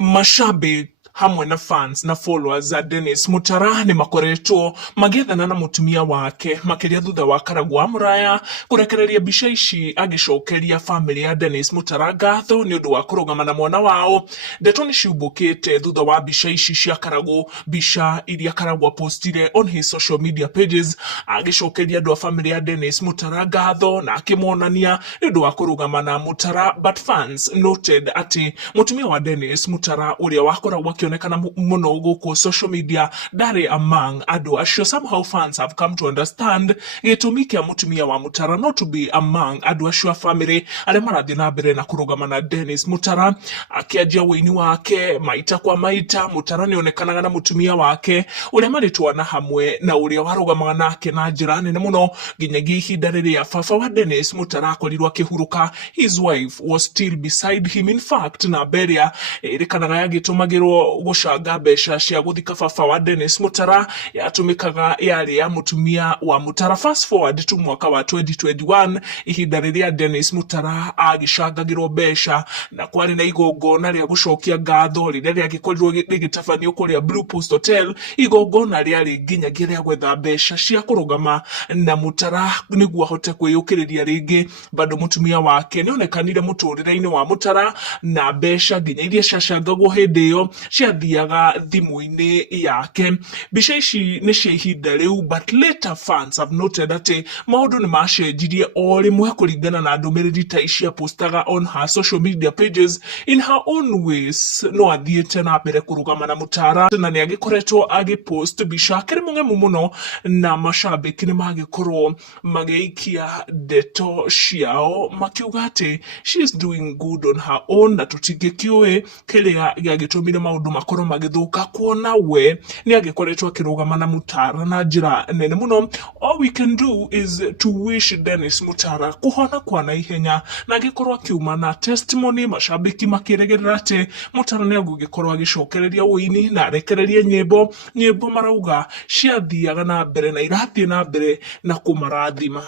Mashabiki hamwe na fans na followers za Dennis Mutara ni makoretwo magethana na mutumia wake makiria thutha wa karagwa muraya kurekereria bica ici agicokeria family ya Dennis Mutara ngatho ni undu wa kurugama na mwana wao. Ndeto ni ciumbukite thutha wa bica ici cia karago, bica iria karagwa postire on his social media pages agicokeria andu a family ya Dennis Mutara ngatho na akimonania ni undu wa kurugama na Mutara, but fans noted ati mutumia wa Dennis Mutara uria wakoragwa akionekana muno guku social media ndari among andu acio. Somehow fans have come to understand gitumi kia mutumia wa Mutara not to be among andu acio family aria marathie na mbere na kurugama na Dennis Mutara. Akiajia wini wake maita kwa maita, Mutara nionekanaga na mutumia wake uria maritwana hamwe na uria warugamaga nake na njira nene muno nginyagia ihinda riria baba wa Dennis Mutara akorirwo akihuruka. His wife was still beside him. In fact, na beria irikanaga yagitumagirwo gucanga mbeca cia guthika baba wa Dennis Mutara yatumikaga yari ya mutumia wa Mutara. Fast forward to mwaka wa 2021 ihinda riria Dennis Mutara agicangagirwo mbeca na kwari na igongona ria gucokia ngatho riria riagikorirwo rigitabanio kuria Blue Post Hotel. Igongona riari nginyagia ria gwetha mbeca cia kurugama na Mutara niguo ahote kwiyukiriria ringi. Bado mutumia wake nionekanire muturire-ini wa Mutara na mbeca nginya iria ciacangagwo hindi iyo ciathiaga thimu-ini yake. Bica ici ni cia ihinda riu, but later fans have noted ati maundu ni macenjirie o rimwe kuringana na ndumiriri ta icia postaga on her social media pages. In her own ways no athiete na mbere kurugama na Mutara na ni agikoretwo agipost bica akiri mung'emu muno na mashabiki ni magikorwo mageikia ndeto ciao makiuga ati she is doing good on her own na tutingikiui kiria giagitumire maundu makorwo magithuka kuona we ni agikoretwo akirugama na Mutara na njira nene muno. All we can do is to wish Dennis Mutara kuhona kwa na ihenya na agikorwo akiuma na testimony. Mashabiki makiregerera ati Mutara ni agugikorwo agicokereria wini na arekererie nyimbo marauga ciathiaga na mbere na irathie na mbere na kumarathima.